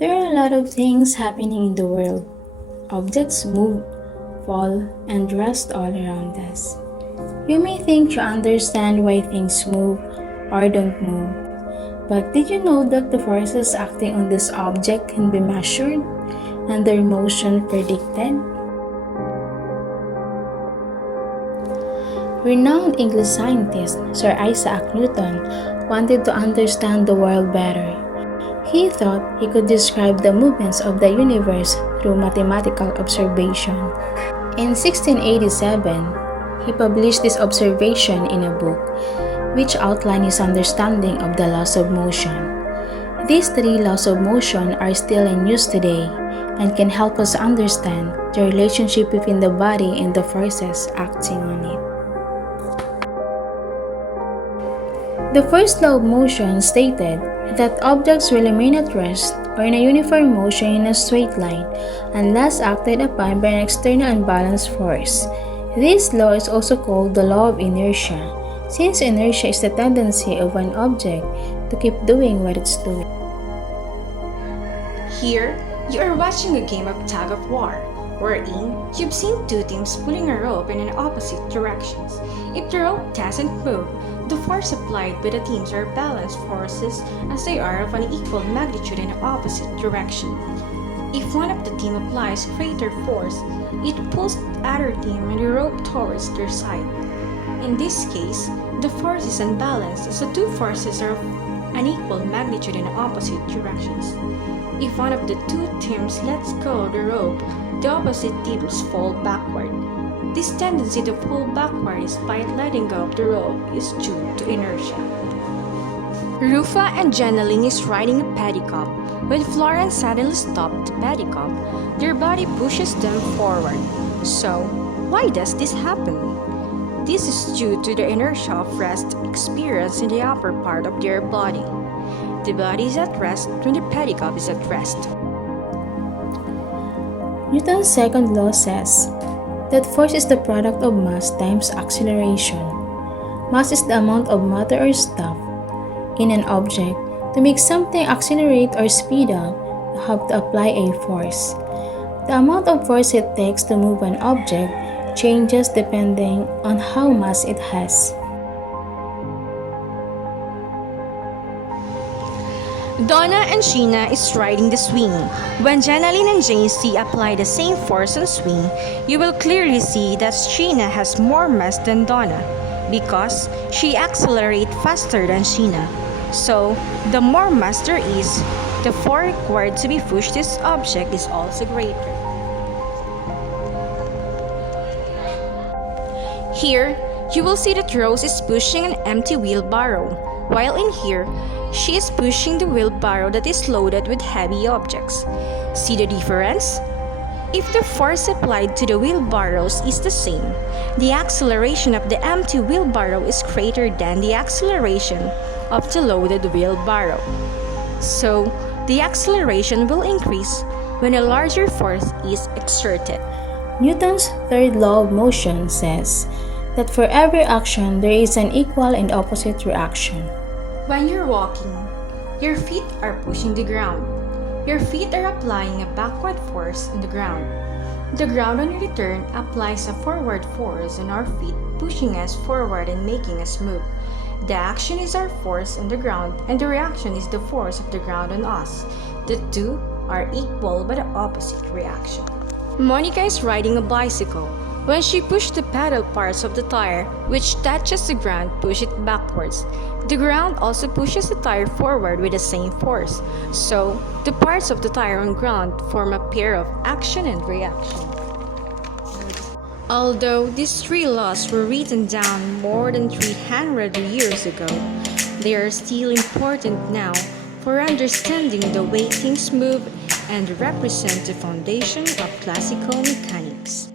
There are a lot of things happening in the world. Objects move, fall, and rest all around us. You may think you understand why things move or don't move, but did you know that the forces acting on this object can be measured and their motion predicted? Renowned English scientist Sir Isaac Newton wanted to understand the world better. He thought he could describe the movements of the universe through mathematical observation. In 1687, he published this observation in a book, which outlined his understanding of the laws of motion. These three laws of motion are still in use today and can help us understand the relationship between the body and the forces acting on it. The first law of motion stated that objects will remain at rest or in a uniform motion in a straight line unless acted upon by an external unbalanced force. This law is also called the law of inertia, since inertia is the tendency of an object to keep doing what it's doing. Here, you are watching a game of tug of war, wherein you've seen two teams pulling a rope in opposite directions. If the rope doesn't move, the force applied by the teams are balanced forces as they are of an equal magnitude in opposite direction. If one of the team applies greater force, it pulls the other team and the rope towards their side. In this case, the force is unbalanced as the two forces are of unequal magnitude in opposite directions. If one of the two teams lets go of the rope, the opposite teams fall backward. This tendency to fall backward despite letting go of the rope is due to inertia. Rufa and Jeneline is riding a pedicab. When Florence suddenly stopped the pedicab, their body pushes them forward. So, why does this happen? This is due to the inertia of rest experienced in the upper part of their body. The body is at rest when the pedicab is at rest. Newton's second law says that force is the product of mass times acceleration. Mass is the amount of matter or stuff in an object. To make something accelerate or speed up, you have to apply a force. The amount of force it takes to move an object changes depending on how much it has. Donna and Sheena is riding the swing. When Jeneline and Jane apply the same force on swing, you will clearly see that Sheena has more mass than Donna because she accelerates faster than Sheena. So, the more mass there is, the force required to be pushed this object is also greater. Here, you will see that Rose is pushing an empty wheelbarrow, while in here, she is pushing the wheelbarrow that is loaded with heavy objects. See the difference? If the force applied to the wheelbarrows is the same, the acceleration of the empty wheelbarrow is greater than the acceleration of the loaded wheelbarrow. So, the acceleration will increase when a larger force is exerted. Newton's third law of motion says that for every action there is an equal and opposite reaction. When you're walking, your feet are pushing the ground. Your feet are applying a backward force on the ground. The ground on your return applies a forward force on our feet, pushing us forward and making us move. The action is our force on the ground and the reaction is the force of the ground on us. The two are equal but the opposite reaction. Monica is riding a bicycle. When she pushes the pedal parts of the tire, which touches the ground, push it backwards. The ground also pushes the tire forward with the same force. So, the parts of the tire on ground form a pair of action and reaction. Although these three laws were written down more than 300 years ago, they are still important now for understanding the way things move and represent the foundation of classical mechanics.